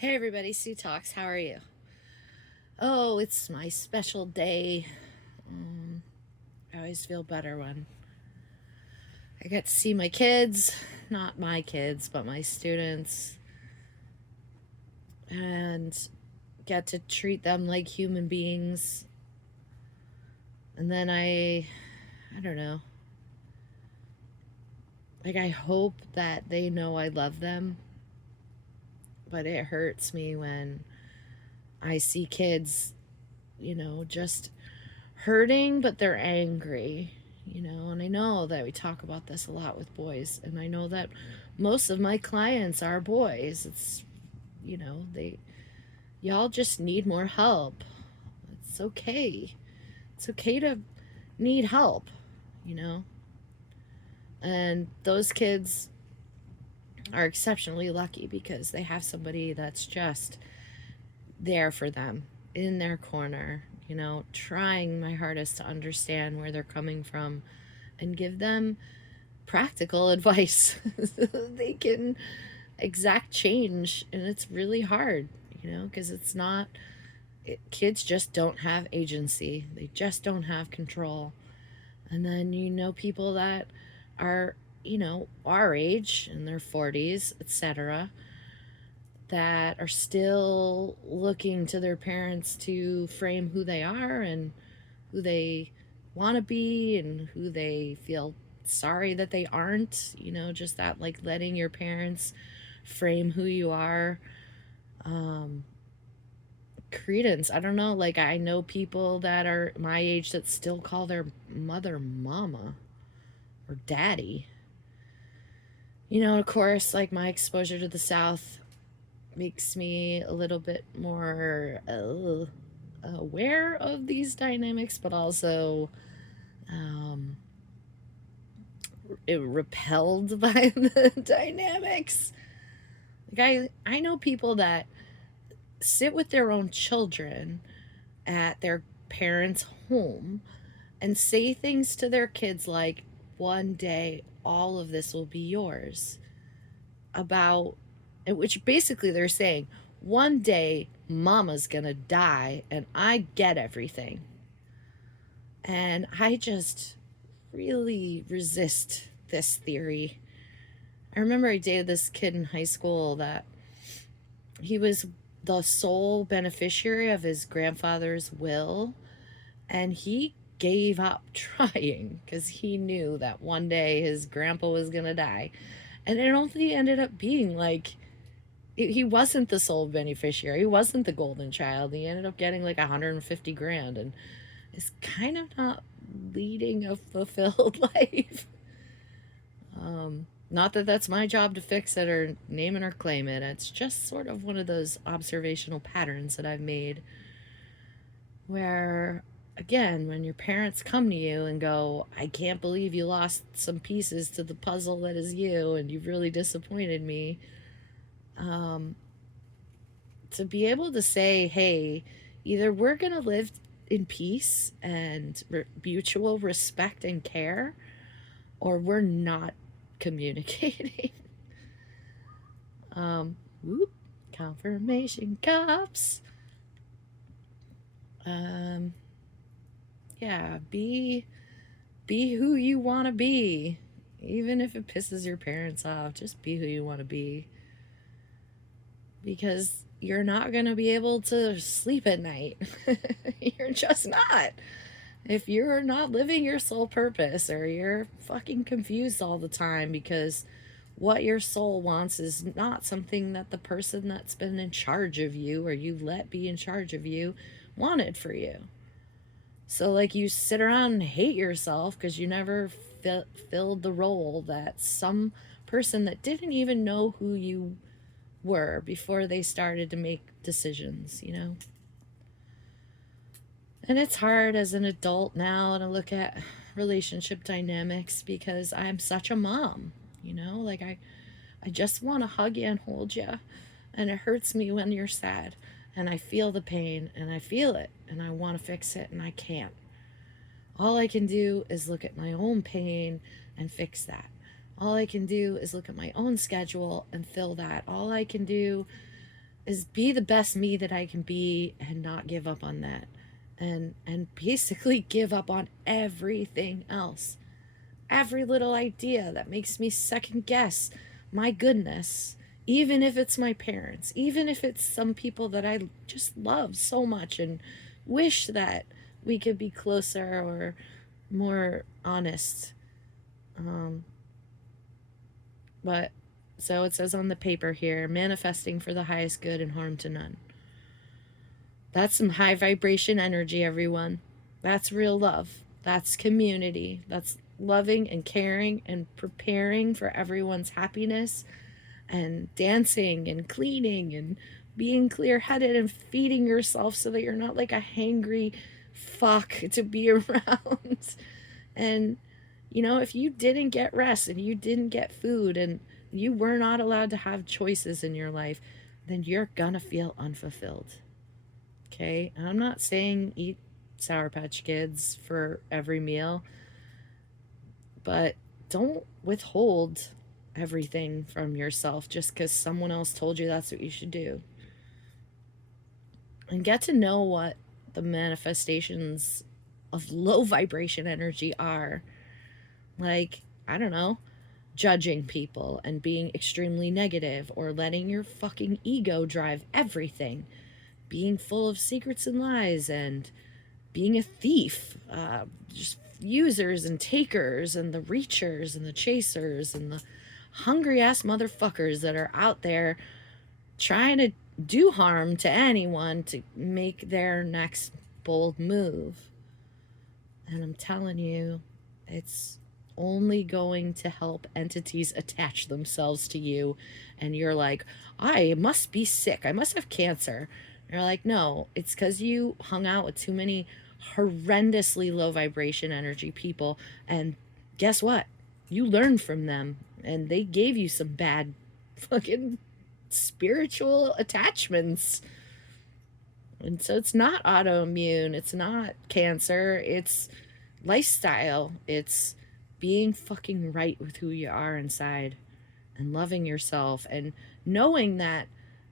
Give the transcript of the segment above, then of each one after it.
Hey everybody, Sue Talks. How are you? Oh, it's my special day. I always feel better when I get to see my kids, not my kids, but my students, and get to treat them like human beings. And then I don't know, like I hope that they know I love them, but it hurts me when I see kids, just hurting, but they're angry, and I know that we talk about this a lot with boys, and I know that most of my clients are boys. It's, they, y'all just need more help. It's okay. It's okay to need help, you know, and those kids are exceptionally lucky because they have somebody that's just there for them in their corner, trying my hardest to understand where they're coming from and give them practical advice so they can exact change. And it's really hard, because kids just don't have agency, they just don't have control. And then, people that are, our age in their 40s, etc., that are still looking to their parents to frame who they are and who they want to be and who they feel sorry that they aren't, just that, like, letting your parents frame who you are. um Credence, I don't know, like, I know people that are my age that still call their mother mama or daddy. Of course, like, my exposure to the South makes me a little bit more aware of these dynamics, but also um, repelled by the dynamics. Like, I know people that sit with their own children at their parents' home and say things to their kids like, one day all of this will be yours. About, which basically they're saying, one day mama's gonna die and I get everything. And I just really resist this theory. I remember I dated this kid in high school that he was the sole beneficiary of his grandfather's will, and he gave up trying because he knew that one day his grandpa was gonna die. And it only ended up being like, he wasn't the sole beneficiary. He wasn't the golden child. He ended up getting like 150 grand and is kind of not leading a fulfilled life. Not that that's my job to fix it or name it or claim it. It's just sort of one of those observational patterns that I've made where, again, when your parents come to you and go, I can't believe you lost some pieces to the puzzle that is you and you've really disappointed me. To be able to say, hey, either we're going to live in peace and mutual respect and care, or we're not communicating. Whoop, confirmation cops. Yeah, be who you want to be. Even if it pisses your parents off, just be who you want to be. Because you're not going to be able to sleep at night. You're just not. If you're not living your soul purpose, or you're fucking confused all the time because what your soul wants is not something that the person that's been in charge of you or you let be in charge of you wanted for you. So, like, you sit around and hate yourself because you never filled the role that some person that didn't even know who you were before they started to make decisions. And it's hard as an adult now to look at relationship dynamics because I'm such a mom. Like, I just want to hug you and hold you. And it hurts me when you're sad. And I feel the pain and I feel it and I want to fix it and I can't. All I can do is look at my own pain and fix that. All I can do is look at my own schedule and fill that. All I can do is be the best me that I can be and not give up on that. And basically give up on everything else. Every little idea that makes me second guess my goodness, even if it's my parents, even if it's some people that I just love so much and wish that we could be closer or more honest. Um, but so it says on the paper here, manifesting for the highest good and harm to none. That's some high vibration energy, everyone. That's real love. That's community. That's loving and caring and preparing for everyone's happiness and dancing and cleaning and being clear headed and feeding yourself so that you're not like a hangry fuck to be around. And, you know, if you didn't get rest and you didn't get food and you were not allowed to have choices in your life, then you're gonna feel unfulfilled. Okay? And I'm not saying eat Sour Patch Kids for every meal, but don't withhold everything from yourself just because someone else told you that's what you should do. And get to know what the manifestations of low vibration energy are. Like, I don't know, judging people and being extremely negative, or letting your fucking ego drive everything, being full of secrets and lies, and being a thief, just users and takers, and the reachers and the chasers and the hungry ass motherfuckers that are out there trying to do harm to anyone to make their next bold move. And I'm telling you, it's only going to help entities attach themselves to you. And you're like, I must be sick. I must have cancer. And you're like, no, it's because you hung out with too many horrendously low vibration energy people. And guess what? You learned from them. And they gave you some bad fucking spiritual attachments. And so it's not autoimmune, it's not cancer, it's lifestyle. It's being fucking right with who you are inside and loving yourself and knowing that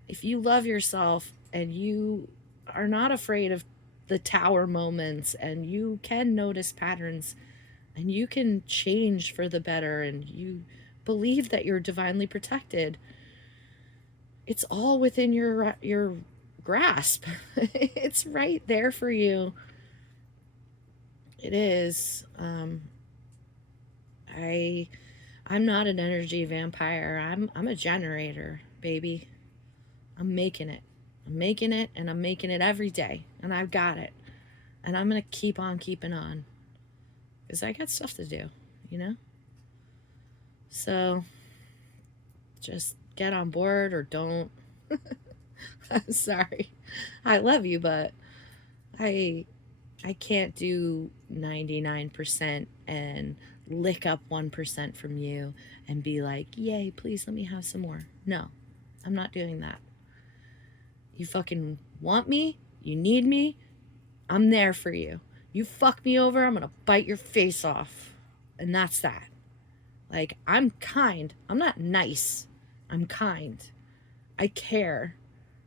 if you love yourself and you are not afraid of the tower moments and you can notice patterns and you can change for the better and you believe that you're divinely protected, it's all within your grasp. It's right there for you. It is. I'm not an energy vampire. I'm a generator, baby. I'm making it. I'm making it, and I'm making it every day, and I've got it. And I'm gonna keep on keeping on, because I got stuff to do, you know? So just get on board or don't. I'm sorry. I love you, but I can't do 99% and lick up 1% from you and be like, yay, please let me have some more. No, I'm not doing that. You fucking want me, you need me, I'm there for you. You fuck me over, I'm gonna bite your face off. And that's that. Like, I'm kind. I'm not nice. I'm kind. I care.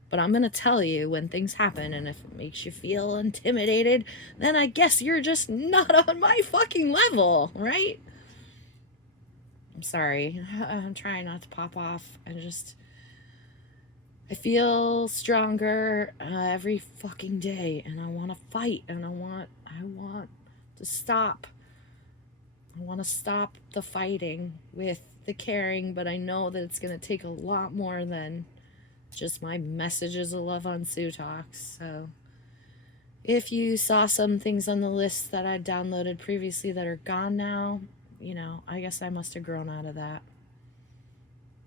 But I'm going to tell you when things happen, and if it makes you feel intimidated, then I guess you're just not on my fucking level, right? I'm sorry. I'm trying not to pop off. I feel stronger every fucking day, and I want to fight, and I want to stop. I want to stop the fighting with the caring, but I know that it's going to take a lot more than just my messages of love on Sue Talks. So if you saw some things on the list that I downloaded previously that are gone now, you know, I guess I must have grown out of that.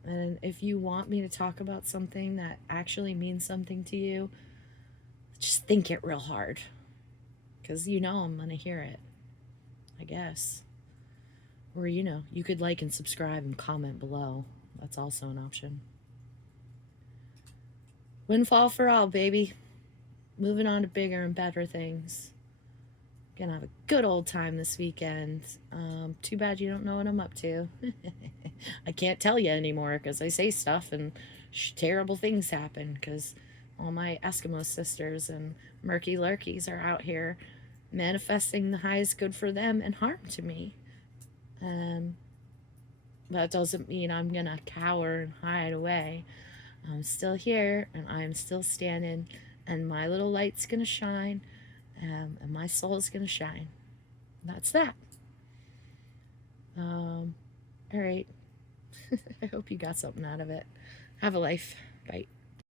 And if you want me to talk about something that actually means something to you, just think it real hard, because you know I'm gonna hear it, I guess. Or, you know, you could like and subscribe and comment below. That's also an option. Windfall for all, baby. Moving on to bigger and better things. Gonna have a good old time this weekend. Too bad you don't know what I'm up to. I can't tell you anymore because I say stuff and terrible things happen because all my Eskimo sisters and murky lurkies are out here manifesting the highest good for them and harm to me. Um, that doesn't mean I'm gonna cower and hide away. I'm still here and I'm still standing, and my little light's gonna shine, and my soul's gonna shine. That's that. All right. I hope you got something out of it. Have a life. Bye.